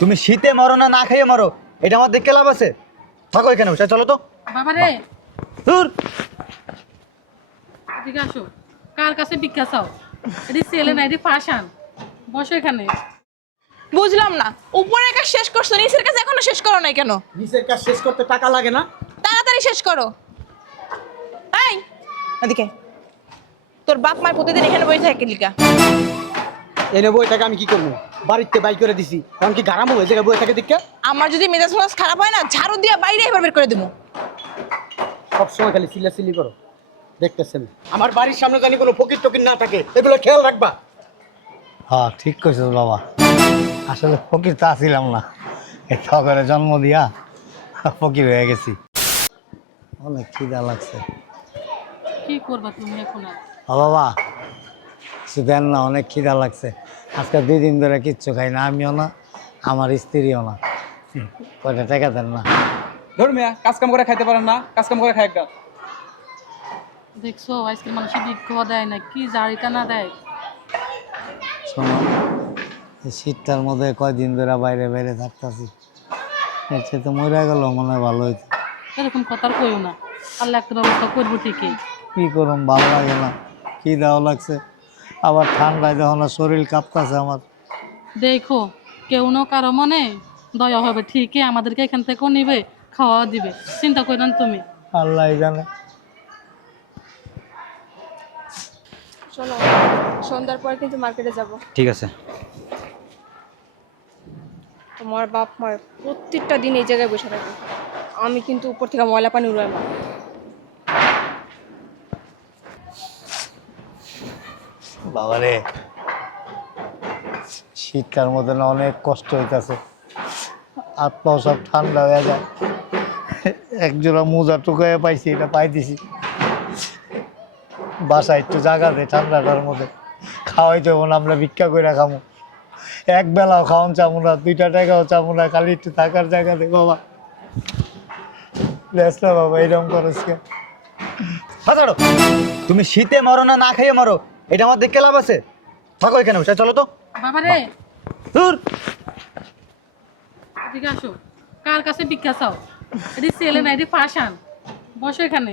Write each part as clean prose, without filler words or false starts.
তুমি শীতে মরো না না খাইয়ে মরো, এটা আমার দেখে লাভ আছে? থাকো এখানে বসে, চলো তো। বাবা রে, দূর। এদিকে আসো। কার কাছে ভিক্ষা চাও? এটি ছেলে না, এটি ফাঁসান। বসো এখানে। বুঝলাম না, উপরের কাজ শেষ করছো, নিচের কাজ এখনো শেষ করো নাই কেন? নিচের কাজ শেষ করতে টাকা লাগে না? তাড়াতাড়ি শেষ করো। এই এদিকে, তোর বাপ মায়ের প্রতিদিন এখানে বসে থাকে লিগা? এনে বই টাকা আমি কি করবো? বাড়িতে বাই করে দিছি, কারণ কি গারাম হয়ে জায়গায় বই থাকে দীক্ষা। আমার যদি মেজাজ মেজাজ খারাপ হয় না, ঝাড়ু দিয়া বাইরে এবার বের করে দেবো। সবসময় খালি চিল্লাচিল্লি করো, দেখতেছেন। আমার বাড়ির সামনে জানি কোনো ফকির টকির না থাকে, এগুলো খেয়াল রাখবা। হ্যাঁ ঠিক কইছিস বাবা, আসলে ফকির তা ছিলাম না, এই ঠকের জন্ম দিয়া ফকির হয়ে গেছি। অনেক খিদা লাগছে। কি করবা তুমি এখন আর? বাবা কিছু দেন না, অনেক খিদা লাগছে। আজকে 2 দিন ধরে কিচ্ছু খাই না, আমিও না, আমার স্ত্রীও না। কয়টা টাকা দেন না? ধর মিয়া, কাজ কাম করে খাইতে পারেন না? কাজ কাম করে খাই একটা। দেখছো আজকাল মানুষের ভিক্ষা দেয় না, কি জারিটা না দেয়। শোনো, এই শীতটার মধ্যে কয়দিন ধরে বাইরে বাইরে থাকতেছি, এর চেয়ে তো মরে গেল মনে হয় ভালো হইতো। এরকম কথা আর কইও না, আল্লাহ একটা ব্যবস্থা করবো ঠিকই। কি করুম, ভালো লাগে না, কি দেওয়া লাগছে, আবার ঠান্ডায় যখন শরীর কাঁপতেছে আমার। দেখো কেউ না কারো মনে দয়া হবে ঠিকই, আমাদেরকে এখান থেকেও নিবে, খাওয়া দিবে, চিন্তা করেন তুমি। আল্লাহ জানে। শোনো, সন্ধ্যার পর কিন্তু মার্কেটে যাব। ঠিক আছে। তোমার বাপ মার প্রত্যেকটা দিন এই জায়গায় বসে থাকবে, আমি কিন্তু উপর থেকে ময়লা পানি উড়াই না। বাবারে, শীতটার মধ্যে না অনেক কষ্ট হইতাছে, হাত পাও সব ঠান্ডা হয়ে যায়। একজোড়া মোজা টুকাইয়া পাইছি, এটা পাইতেছি বাসায় একটু জায়গা দে, ঠান্ডাটার মধ্যে খাওয়াইতে হবো না, আমরা ভিক্ষা করে খামো, এক বেলাও খাওয়ান চামো না, 2টা টাকাও চামো না, খালি একটু থাকার জায়গা দে বাবা। বেশ না বাবা, এরকম করস কে? তুমি শীতে মরো না না খাইয়ে মরো, এটা আমার দেখে লাভ আছে? থাকো এখানে বসে, চলো তো। বাবা রে, দূর। এদিকে আসো। কার কাছে ভিক্ষা চাও? এটি ছেলে না, এটি ফাঁসান। বসো এখানে।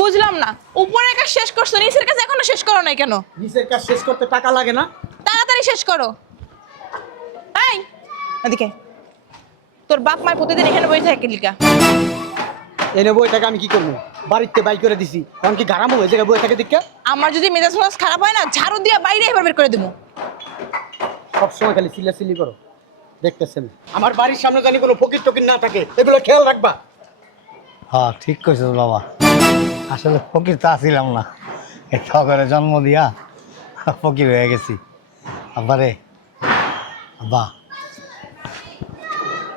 বুঝলাম না, উপরের কাজ শেষ করছো, নিচের কাজ এখনো শেষ করো নাই কেন? নিচের কাজ শেষ করতে টাকা লাগে না? তাড়াতাড়ি শেষ করো। এই এদিকে, তোর বাপ মায়ের প্রতিদিন এখানে বসে থাকে লিগা? এনে বই টাকা আমি কি করবো? বাড়িতে বাই করে দিছি, কারণ কি গারাম হয়ে জায়গায় বই থাকে দীক্ষা। আমার যদি মেজাজ মেজাজ খারাপ হয় না, ঝাড়ু দিয়া বাইরে এবার বের করে দেবো। সবসময় খালি চিল্লাচিল্লি করো, দেখতেছেন। আমার বাড়ির সামনে জানি কোনো ফকির টকির না থাকে, এগুলো খেয়াল রাখবা। হ্যাঁ ঠিক কইছিস বাবা, আসলে ফকির তা ছিলাম না, এই ঠকের জন্ম দিয়া ফকির হয়ে গেছি। আব্বারে, আব্বা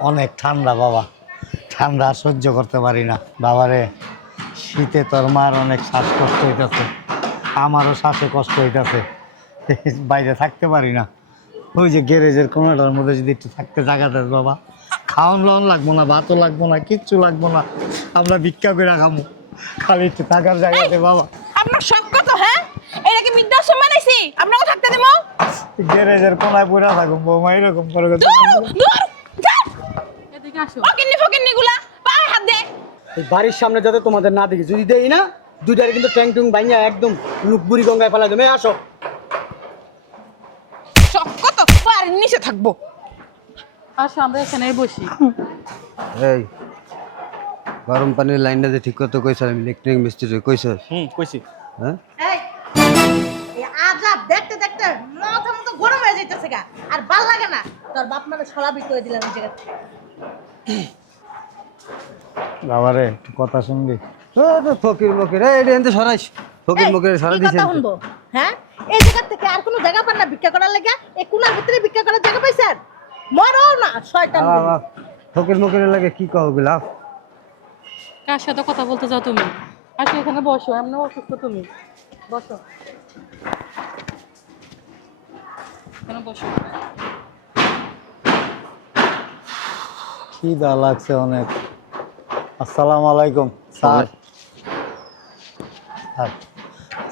অনেক ঠান্ডা বাবা, ঠান্ডা আর সহ্য করতে পারি না বাবারে। শীতে তোর মার অনেক শ্বাসকষ্ট হইতেছে, আমারও শ্বাসে কষ্ট হইতেছে, বাইরে থাকতে পারি না। ওই যে গ্যারেজের কোনাটার মধ্যে যদি একটু থাকতে জায়গা দেয় বাবা, খাওয়ান লাওয়ান লাগবো না, ভাতও লাগবো না, কিচ্ছু লাগবো না, আমরা ভিক্ষা করে খামো, খালি একটু থাকার জায়গা দে বাবা। আপনার সব কথা, হ্যাঁ এটা কি বৃদ্ধাশ্রম বানাইছি আপনাকে থাকতে দেবো? গ্যারেজের কোনায় পড়ে থাকুন বৌমা, এরকম করে দূর দূর যা। এদিকে আসো। ফকিন্নি গুলা পায়ে হাত দে। এই বাড়ির সামনে যাতে তোমাদের না দেখি, যদি দেই না দুইটারে কিন্তু ট্যাং টুং বাইঙ্গা একদম লুকবুড়ি গঙ্গায় ফেলা দেবে। আসো। সব কথা পায়ের নিচে থাকবো। আসো, আমরা এখানে বসি। এই গরম পানির লাইনটা যে ঠিক করতে কইছ, আমি ইলেকট্রিক মিস্ত্রি কইছ? কইছি। হ্যাঁ, এই আজাব দেখতে দেখতে মাথা মতো গরম হয়ে যাইতেছে গা, আর ভাল লাগে না। তোর বাপ মানে সলাবি করে দিলাম এই জায়গা থেকে। বাবারে একটু কথা শুনবি? ফকির মকির এটা এনতে সরাইস, ফকির মকির সরাই কি দিছে। কথা শুনবো? হ্যাঁ, এই জায়গা থেকে আর কোনো জায়গা পান না ভিক্ষা করার লাগা? এই কুলার ভিতরে ভিক্ষা করার জায়গা পাইছেন? মরো না শয়তান। ফকির মকিরের লাগে কি কও গুলা? কার সাথে কথা বলতে চাও তুমি? আসো এখানে বসো, এমন অসুস্থ তুমি। বসো এখানে বসো। খিদা লাগছে অনেক। আসসালামু আলাইকুম স্যার।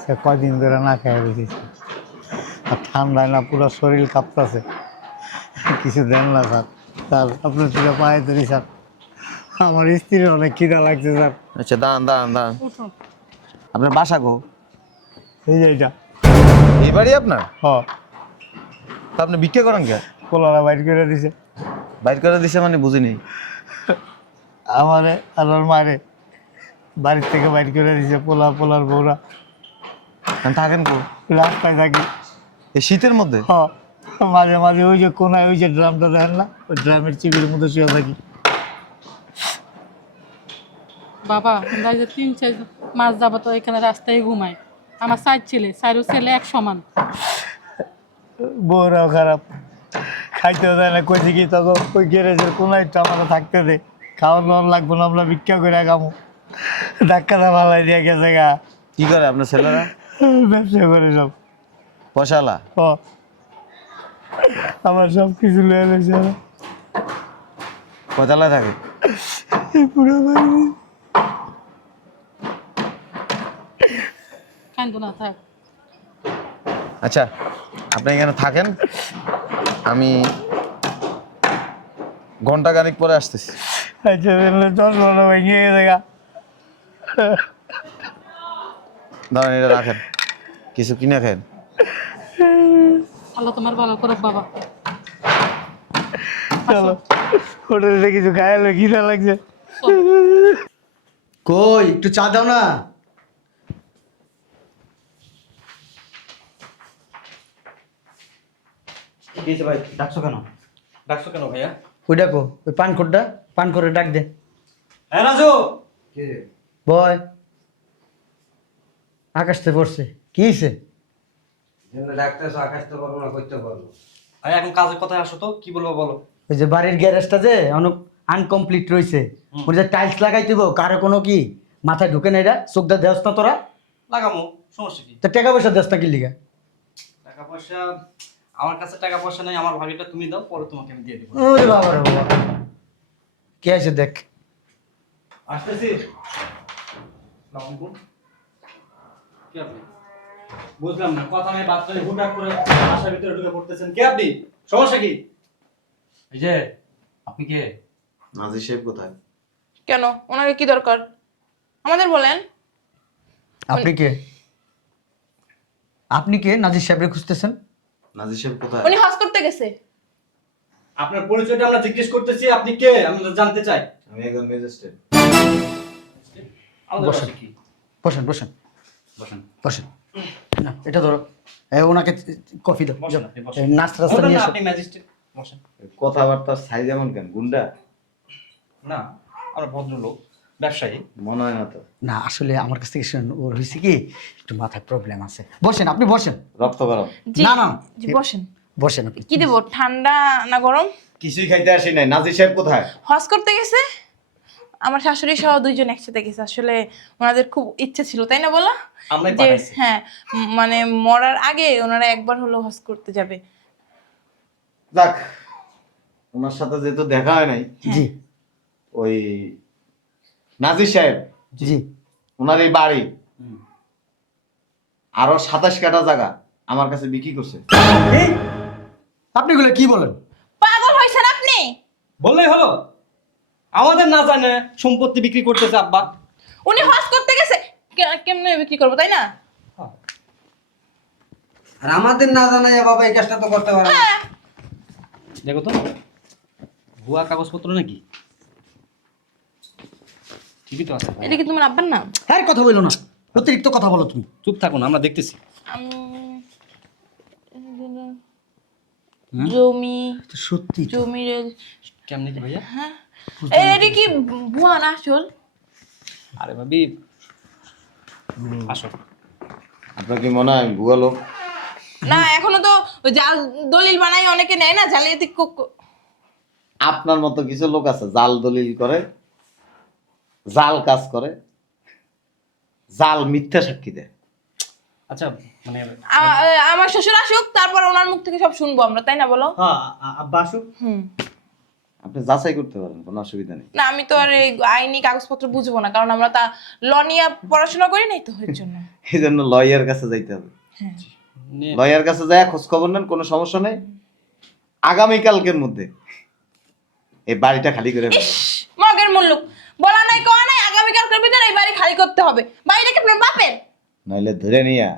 স্যার কয়দিন ধরে না খেয়ে বেশি, আর ঠান্ডায় না পুরো শরীর কাঁপতেছে, কিছু দেন না স্যার। স্যার আপনার থেকে পায়ে ধরি স্যার, আমার স্ত্রীর অনেক খিদা লাগছে স্যার। আচ্ছা দাঁড়ান দাঁড়ান দাঁড়ান, উঠো। আপনার বাসা গো? এই যে এটা। এই বাড়ি আপনার? হ, তা আপনি ভিক্ষা করেন কে? পোলারা বাইর করে দিছে বাইর করে দিছে মানে বুঝিনি। আমারে আর ওর মারে বাড়ির থেকে বাইর করে দিছে। পোলার বউরা এখন থাকেন কো? রাস্তায় থাকি। এই শীতের মধ্যে? হ, মাঝে মাঝে ওই যে কোনায় ওই যে ড্রামটা দেখেন না, ওই ড্রামের চিবির মধ্যে শুয়ে থাকি। বাবা আমরা যে 3-4 মাস যাবো তো এখানে রাস্তায় ঘুমাই। আমার 4 ছেলে, 4 ছেলে এক সমান। বউরাও খারাপ, খাইতেও দেয় না। কইছি কি তখন ওই গ্যারেজের কোনায় একটু আমরা থাকতে দে, খাওয়া দাওয়ার লাগবো না, আমরা ভিক্ষা করে খামো। ধাক্কাটা ভালাই দিয়ে গেছে গা। কি করে আপনার ছেলেরা? ব্যবসা করে সব। পয়সালা? ও আমার সব কিছু লয়ে লেছে। কয়তলায় থাকে? পুরো বাড়ি কান্দো না থাক। আচ্ছা আপনি এখানে থাকেন, আমি ঘন্টা খানিক পরে আসতেছি। আচ্ছা, 10-12 ভেঙে গেছে গা। দাঁড়ান, এটা রাখেন, কিছু কিনে খান। আল্লাহ তোমার ভালো করো বাবা। চলো হোটেলে কিছু খাইলে খিদা লাগছে। কই একটু চা দাও না। ভাই ডাকছো কেন? ডাকছো কেন ভাইয়া? ওই ডাকো, ওই পান করে ডাক দে। হ্যাঁ রাজু, বয় আকাশতে পড়ছে, কি হয়েছে? ডাক্তার আকাশ তো পারবো না, করতে পারবো। ভাই এখন কাজের কথায় আসো তো, কি বলবো বলো। ওই যে বাড়ির গ্যারেজটা যে অনেক আনকমপ্লিট রয়েছে, ওই যে টাইলস লাগাই দিব, কারো কোনো কি মাথায় ঢুকে না, এটা চোখটা দেওস না তোরা? লাগামো, সমস্যা কি? তো টাকা পয়সা দেওস না কি লিগা? টাকা পয়সা আমার কাছে টাকা পয়সা নেই, আমার ভাগিটা তুমি দাও, পরে তোমাকে আমি দিয়ে দেবো। ওরে বাবা রে বাবা, কে আছে দেখ। আসতেছি। আসসালামু আলাইকুম। কে আপনি? বুঝলাম না, কথা নেই বাদ নেই, হুটহাট করে বাসার ভিতরে ঢুকে পড়তেছেন। কে আপনি? সমস্যা কি? এই যে আপনি কে? নাজির সাহেব কোথায়? কেন, ওনাকে কি দরকার আমাদের বলেন? আপনি কে? আপনি কে নাজির সাহেবরে খুঁজতেছেন? নাজির সাহেব কোথায়? উনি হজ করতে গেছে। আপনার পরিচয়টা আমরা জিজ্ঞেস করতেছি, আপনি কে আমরা জানতে চাই। আমি একজন ম্যাজিস্ট্রেট। আমাদের বসেন। বাসা কি? বসেন বসেন বসেন। বসেন। না এটা ধরো, ওনাকে কফি দাও, বসেন আপনি, বসেন। নাস্তা রাস্তা বলবেন নিয়ে না এসো। আপনি ম্যাজিস্ট্রেট, বসেন। কথাবার্তার সাইজ এমন কেন, গুন্ডা? না, আমরা ভদ্রলোক, ব্যবসায়ী। মনে হয় না তো। না আসলে আমার কাছ থেকে শুনুন, ওর হয়েছে কি একটু মাথায় প্রবলেম আছে। বসেন, আপনি বসেন। রক্ত গরম? জি না, না। জি, বসেন। বসেন আপনি। কি দেবো, ঠান্ডা না গরম? কিছুই খাইতে আসি নাই। নাজির সাহেব কোথায়? হজ করতে গেছে। আমার শাশুড়ি সহ 2 জন একসাথে গেছে। আসলে ওনাদের খুব ইচ্ছে ছিল, তাই না বলো? আমরাই যে পাঠাইছি। হ্যাঁ, মানে মরার আগে ওনারা একবার হলো হজ করতে যাবে। যাক, ওনার সাথে যেহেতু দেখা হয় নাই, জি ওই নাজির সাহেব জি। ওনার এই বাড়ি আরো 27 কাঠা জায়গা আমার কাছে বিক্রি করছে। আপনি এগুলো কি বলেন? পাগল হয়েছেন আপনি? বললেই হলো, আমাদের না জানে সম্পত্তি বিক্রি করতেছে আব্বা। উনি হজ করতে গেছে, কেমনে বিক্রি করবো, তাই না? আর আমাদের না জানাই বাবা এই কাজটা তো করতে পারে না। হ্যাঁ, দেখো তো, ভুয়া কাগজপত্র নাকি? ঠিকই তো আছে। এটা কি তোমার আব্বার নাম? হ্যাঁ, কথা বলো না, অতিরিক্ত কথা বলো তুমি। চুপ থাকুন, আমরা দেখতেছি। জমি সত্যি তো। জমির কেমনে কি ভাইয়া? হ্যাঁ, এটা কি ভুয়া না আসল? আরে ভাবি, আসো। আপনার কি মনে হয় আমি ভুয়া লোক? না, এখনো তো ওই জাল দলিল বানাই অনেকে নেয় না, জালিয়াতি আপনার মতো কিছু লোক আছে জাল দলিল করে, জাল কাজ করে, জাল মিথ্যা সাক্ষী দেয়। আচ্ছা মানে আমার শ্বশুর আসুক, তারপর ওনার মুখ থেকে সব শুনবো আমরা, তাই না বলো? হ্যাঁ, আব্বা আসুক। আপনি যাচাই করতে পারেন, কোনো অসুবিধা নেই। না, আমি তো আর এই আইনি কাগজপত্র বুঝবো না, কারণ আমরা তা ল নিয়ে পড়াশোনা করি নাই তো, এর জন্য। এই জন্য লয়ার কাছে যাইতে হবে। হ্যাঁ। লয়ার কাছে যায় খোঁজ খবর নেন, কোনো সমস্যা নেই। আগামীকালকের মধ্যে এই বাড়িটা খালি করে ফেলবো। ইস মগের মুল্লুক, বলা নাই কওয়া নাই, আগামীকালকের ভিতরে এই বাড়ি খালি করতে হবে। বাড়িটা কি আপনার বাপের? নইলে ধরে নিয়া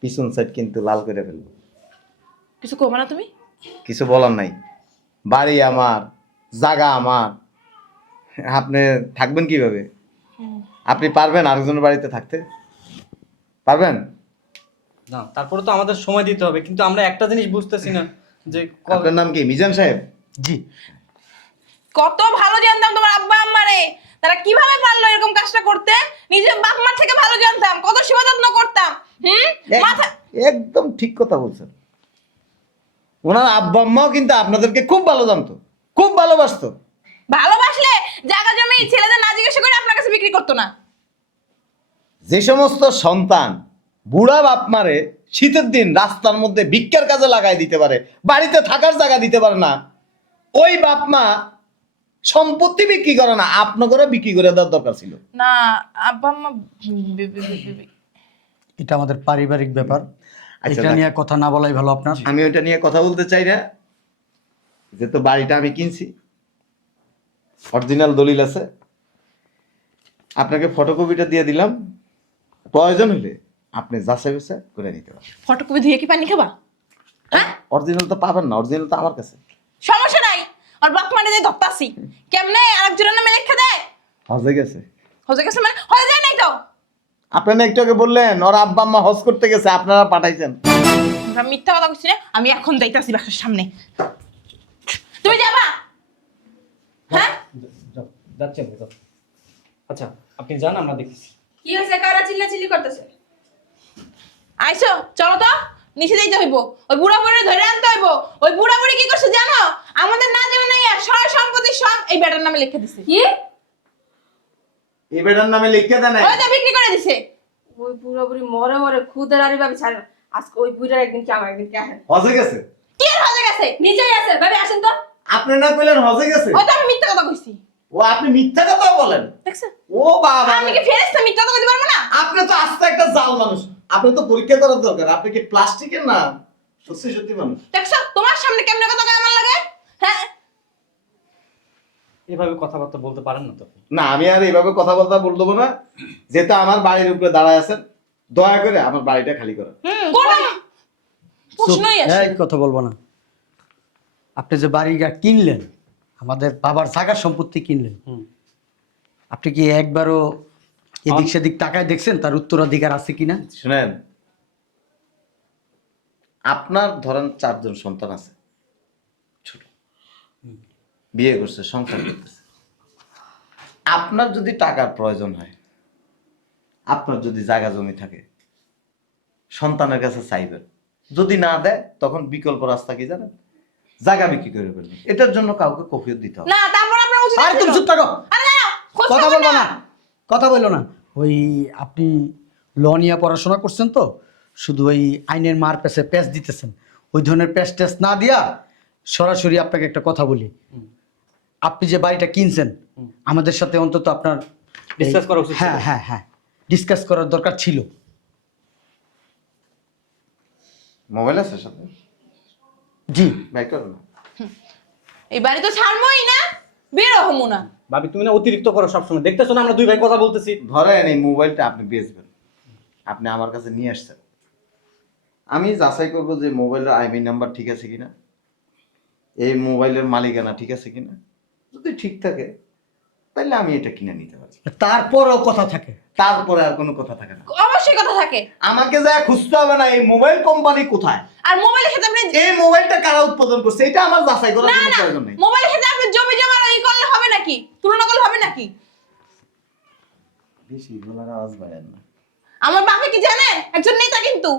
পিছন সাইড কিন্তু লাল করে ফেলবো। কিছু করবে না তুমি? কিছু বলার নাই, বাড়ি আমার, জায়গা আমার, আপনি থাকবেন কিভাবে? আপনি পারবেন আরেকজনের বাড়িতে থাকতে? পারবেন? না, তারপরে তো আমাদের সময় দিতে হবে, কিন্তু আমরা একটা জিনিস বুঝতেছি না যে আপনার নাম কি? মিজান সাহেব? জি। কত ভালো জানতাম তোমার আব্বা আম্মারে, তারা কিভাবে পারলো এরকম কাজটা করতে। নিজের বাপ মার থেকে ভালো জানতাম, কত সেবা যত্ন করতাম। মাথা একদম ঠিক কথা বলছেন। ওনার আব্বা আম্মাও কিন্তু আপনাদেরকে খুব ভালো জানতো, খুব ভালোবাসতো। ভালোবাসলে জায়গা জমি ছেলেদের না জিজ্ঞাসা করে আপনার কাছে বিক্রি করতো না। যে সমস্ত সন্তান বুড়া বাপ মারে শীতের দিন রাস্তার মধ্যে ভিক্ষার কাজে লাগাই দিতে পারে, বাড়িতে থাকার জায়গা দিতে পারে না, ওই বাপ মা সম্পত্তি বিক্রি করে না, আপনাকে বিক্রি করে দেওয়ার দরকার ছিল। না আব্বা আম্মা এটা আমাদের পারিবারিক ব্যাপার, আচ্ছা, এটা নিয়ে কথা না বলাই ভালো আপনার। আমি ওইটা নিয়ে কথা বলতে চাই না। যেহেতু বাড়িটা আমি কিনছি, অরিজিনাল দলিল আছে, আপনাকে ফটোকপিটা দিয়ে দিলাম, প্রয়োজন হলে আপনি যাচাই বাছাই করে নিতে পারেন। ফটোকপি ধুয়ে কি পানি খাবা? হ্যাঁ, অরিজিনাল তো পাবেন না, অরিজিনাল তো আমার কাছে। সমস্যা নাই, আর বাপ মানে যে ধরতাছি কেমনে আরেকজনের নামে লেখা দেয়? হজে গেছে। হয়ে গেছে মানে হয়ে যায় নাই তো? আপনারা একটু আগে বললেন ওর আব্বা আম্মা হজ করতে গেছে, আপনারা পাঠাইছেন। আমরা মিথ্যা কথা বলছি না, আমি এখন যাইতাছি বাসার সামনে। তুমি যাবা? হ্যাঁ, যাচ্ছে। আচ্ছা, আপনি যান, আমরা দেখতেছি। কি হয়েছে? কারা চিল্লাচিল্লি করতেছে? আইসো, চলো তো, নিচে যাইতে হইব। ওই বুড়া বুড়ি ধরে আনতে হইব। ওই বুড়া বুড়ি কি করছে জানো? আমাদের না জানা নাই সয় সম্পত্তি সব এই বেটার নামে লিখে দিছে। কি? এই বেটার নামে লিখে দেন। ওই তো বিক্রি করে দিছে। ওই বুড়া বুড়ি মরে মরে খুদের আরি ভাবে ছাড়ে আজকে ওই বুড়ার একদিন কি আমার একদিন কে আহেন হজে গেছে। কি আর হয়ে গেছে? নিচেই আছে ভাবে আসেন তো। আপনি না কইলেন হজে গেছে? ওই তো আমি মিথ্যা কথা কইছি। ও আপনি মিথ্যা কথা বলেন? দেখছো? ও বাবা, আমি কি ফেরেশতা মিথ্যা কথা কইতে পারবো না? আপনি তো আস্তে একটা জাল মানুষ। আপনি তো পরীক্ষা করার দরকার। আপনি কি প্লাস্টিকের না সত্যি সত্যি মানুষ? দেখছো তোমার সামনে কেমনে কথা কয় আমার লাগে? হ্যাঁ, এভাবে কথাবার্তা বলতে পারেন না তো। না, আমি আর এইভাবে কথাবার্তা বলবো না। যেহেতু আমার বাড়ির উপরে দাঁড়ায় আছেন, দয়া করে আমার বাড়িটা খালি করেন। কোন প্রশ্নই আসে এই কথা বলবো না। আপনি যে বাড়িটা কিনলেন, আমাদের বাবার জায়গার সম্পত্তি কিনলেন, আপনি কি একবারও এদিক সেদিক তাকায় দেখছেন তার উত্তরাধিকার আছে কিনা? শুনেন, আপনার ধরেন 4 জন সন্তান আছে, ছোট, বিয়ে করছে, সংসার করতেছে। আপনার যদি টাকার প্রয়োজন হয়, আপনার যদি জায়গা জমি থাকে, সন্তানের কাছে চাইবেন। যদি না দেয় তখন বিকল্প রাস্তা কি জানেন? জায়গা বিক্রি করে ফেলবেন। এটার জন্য কাউকে কফিয়ত দিতে হবে। না, তারপর আপনার উচিত আরে তুমি চুপ থাকো, আরে না, খোঁজ কথা খবর বলবো না, কথা বললো না। ওই আপনি ল নিয়ে পড়াশোনা করছেন তো, শুধু ওই আইনের মার পেছে প্যাচ দিতেছেন। ওই ধরনের প্যাচ ট্যাচ না দিয়া সরাসরি আপনাকে একটা কথা বলি। আপনি যে বাড়িটা কিনছেন, আমাদের সাথে অন্তত আপনার ডিসকাস করা উচিত ছিল। হ্যাঁ হ্যাঁ হ্যাঁ, ডিসকাস করার দরকার ছিল। মোবাইল আছে সাথে? জি। ব্যাক করুন। এই বাড়ি তো ছাড়বই না, বেরো হমু না। ভাবি তুমি না অতিরিক্ত করো সবসময়, দেখতেছো না আমরা দুই ভাই কথা বলতেছি। ধরেন এই মোবাইলটা আপনি বেচবেন, আপনি আমার কাছে নিয়ে আসছেন, আমি যাচাই করব যে মোবাইলের আইপি নাম্বার ঠিক আছে কিনা, এই মোবাইলের মালিকানা ঠিক আছে কিনা। যদি ঠিক থাকে তাহলে আমি এটা কিনে নিতে পারি। তারপরও কথা থাকে। তারপরে আর কোনো কথা থাকে না। অবশ্যই কথা থাকে। আমাকে যা খুঁজতে হবে না এই মোবাইল কোম্পানি কোথায়, আর মোবাইলের সাথে আপনি এই মোবাইলটা কারা উৎপাদন করছে, এটা আমার যাচাই করার না কোনো না, প্রয়োজন নেই। মোবাইলের সাথে আপনি জমি জমা ই করলে হবে নাকি? তুলনা করলে হবে নাকি? বেশি গলার আওয়াজ বাড়েন না। আমার বাপে কি জানে? একজন নেতা কিন্তু।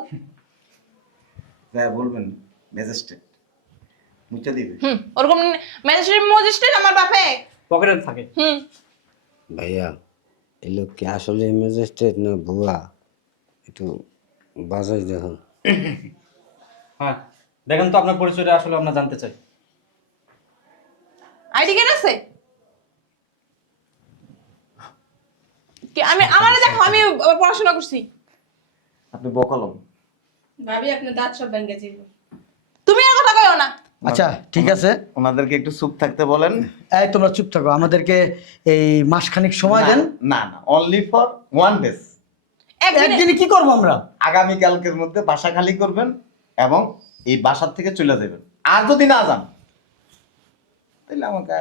যা বলবেন ম্যাজিস্ট্রেট মুছে দিবে। ওরকম ম্যাজিস্ট্রেট আমার বাপে। পকেটে থাকে। ভাইয়া এই লোক কি আসলে ম্যাজিস্ট্রেট না ভুয়া? একটু বাজাই দেখুন। হ্যাঁ, দেখেন তো আপনার পরিচয়টা আসলে আমরা জানতে চাই। আইডি কার্ড আছে? কি আমি আমারে দেখো, আমি পড়াশোনা করছি। আপনি বকলম। ভাবি আপনার দাঁত সব ভেঙে যাবে। তুমি আনতেও না। আচ্ছা ঠিক আছে, ওনাদেরকে একটু চুপ থাকতে বলেন। এই তোমরা চুপ থাকো, আমাদেরকে এই মাসখানিক সময় দেন। না না, অনলি ফর 1 ডে। একদিনে কি করবো আমরা? আগামী কালকের মধ্যে বাসা খালি করবেন এবং এই বাসার থেকে চলে যাবেন। আর যদি না যান তাহলে আমাকে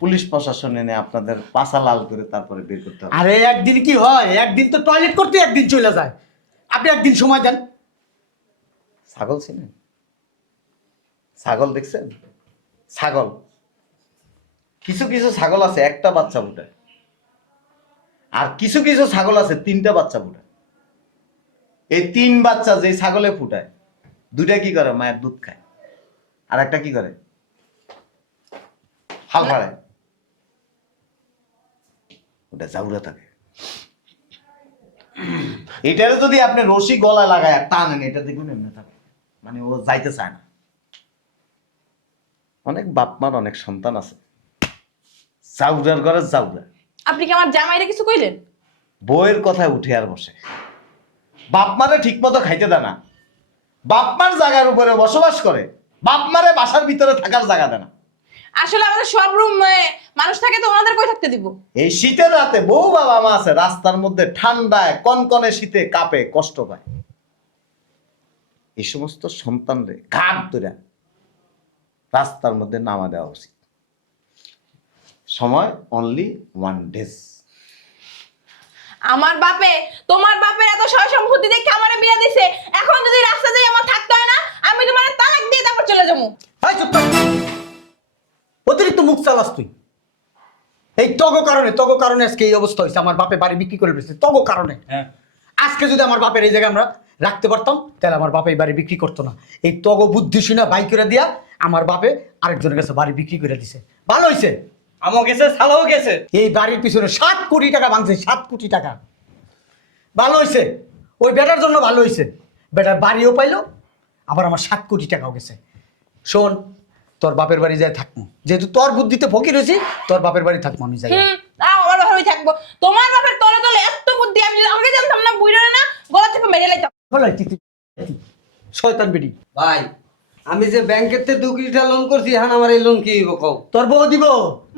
পুলিশ প্রশাসন এনে আপনাদের পাছা লাল করে তারপরে বের করতে হবে। আরে একদিন কি হয়, একদিন তো টয়লেট করতে একদিন চলে যায়, আপনি একদিন সময় দেন। ছাগল চিনেন? ছাগল দেখছেন? ছাগল, কিছু কিছু ছাগল আছে একটা বাচ্চা ফুটায়, আর কিছু কিছু ছাগল আছে 3টা বাচ্চা ফুটায়। এই 3 বাচ্চা যে ছাগলে ফুটায়, 2টা কি করে? মায়ের দুধ খায়, আর একটা কি করে? হাল ফাড়ায়, ওটা জাউরা থাকে। এটারে যদি আপনি রশি গলা লাগায় টানেন, এটা দেখবেন এমনি থাকে, মানে ও যাইতে চায় না। অনেক বাপ মার অনেক সন্তান আছে, জাউরার ঘরে জাউরা। আপনি কি আমার জামাইরে কিছু কইলেন? বইয়ের কথায় উঠে আর বসে, বাপ মারে ঠিক মতো খাইতে দেয় না, বাপ মার জায়গার উপরে বসবাস করে, বাপ মারে বাসার ভিতরে থাকার জায়গা দেয় না। আসলে আমাদের সব রুম মানুষ থাকে, তো ওনাদের কই থাকতে দিব? এই শীতের রাতে বউ বাবা মা আছে রাস্তার মধ্যে, ঠান্ডায় কনকনে শীতে কাঁপে, কষ্ট পায়। এই সমস্ত সন্তানরে ঘাট ধরে রাস্তার মধ্যে নামা দেওয়া উচিত। সময় অনলি 1 ডে। আমার বাপে তোমার বাপের এত সয় সম্পত্তি দেখে আমারে বিয়ে দিছে, এখন যদি রাস্তা দিয়ে আমার থাকতে হয় না, আমি তোমার তালাক দিয়ে তারপর চলে যাবো। এই চুপ কর। অতিরিক্ত মুখ চালাস তুই। এই তগো কারণে আজকে এই অবস্থা হয়েছে। আমার বাপে বাড়ি বিক্রি করে দিয়েছে তগো কারণে। হ্যাঁ, আজকে যদি আমার বাপের এই জায়গায় আমরা রাখতে পারতাম, তাহলে আমার বাপে এই বাড়ি বিক্রি করতো না। এই তগো বুদ্ধি শুনে বাই করে দিয়া আমার বাপে আরেকজনের কাছে বাড়ি বিক্রি করে দিছে। ভালো হয়েছে, আমও গেছে, শালাও গেছে। এই বাড়ির পিছনে 7 কোটি টাকা ভাঙছে, 7 কোটি টাকা। ভালো হয়েছে, ওই বেটার জন্য ভালো হয়েছে। বেটার বাড়িও পাইলো, আবার আমার 7 কোটি টাকাও গেছে। শোন, তোর বাপের বাড়ি যায় থাকবো, যেহেতু তোর বুদ্ধিতে ফকির হয়েছি, তোর বাপের বাড়ি থাকবো আমি যাই। আমার বাপের থাকবো, তোমার বাপের তলে তলে এত বুদ্ধি, আমি যদি আগে জানতাম না, বুইড়া না গলা থেকে মেরে লাইতাম। শয়তান বেটি। ভাই আমি যে ব্যাংকের থেকে 2 কোটি টাকা লোন করছি, হ্যাঁ আমার এই লোন কি হইব কও? তোর বউ দিব।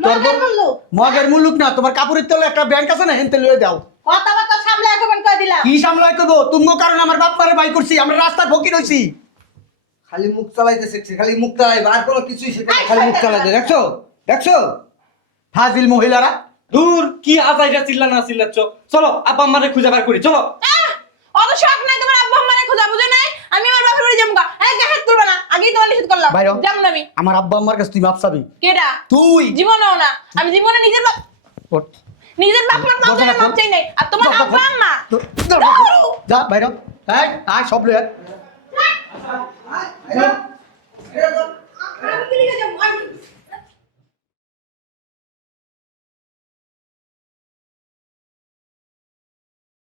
তোর মগের মুল্লুক। মগের মুলুক না, তোমার কাপড়ের তলে একটা ব্যাংক আছে না, হেনতে লয়ে দাও। কথাবার্তা সামলে এখন কই দিলাম। কি সামলাই করবো? তুমগো কারণে আমার বাপ মারে বাই করছি, আমরা রাস্তার ফকির হইছি। খালি মুখ চালাইতে শিখছে, খালি মুখ চালাই, আর কোনো কিছুই শিখে না, খালি মুখ চালাইতে। দেখছো দেখছো ফাজিল মহিলারা। দূর, কি আজাইরা চিল্লা না চিল্লাচ্ছ? চলো আব্বা আম্মারে খুঁজে বার করি, চলো। অত শখ নাই তোমার আব্বা আম্মারে খোঁজা, বুঝে নাই? আমি আমার বাপের বাড়ি যাবো। এই হাত তুলবা না, আগেই তোমার নিষেধ করলাম। বাইরো। যাবো না আমি। আমার আব্বা আম্মার কাছে তুই মাপ চাবি? কেডা? তুই। জীবনেও না। আমি জীবনে নিজের বাপ ওঠ। মার দরজা কাছে খোল। মাপ চাই নাই। আর তোমার দরজা আব্বা খোল। আম্মা দরজা খোল। যা বাইরে। এই আয় সব লয়ে আয়।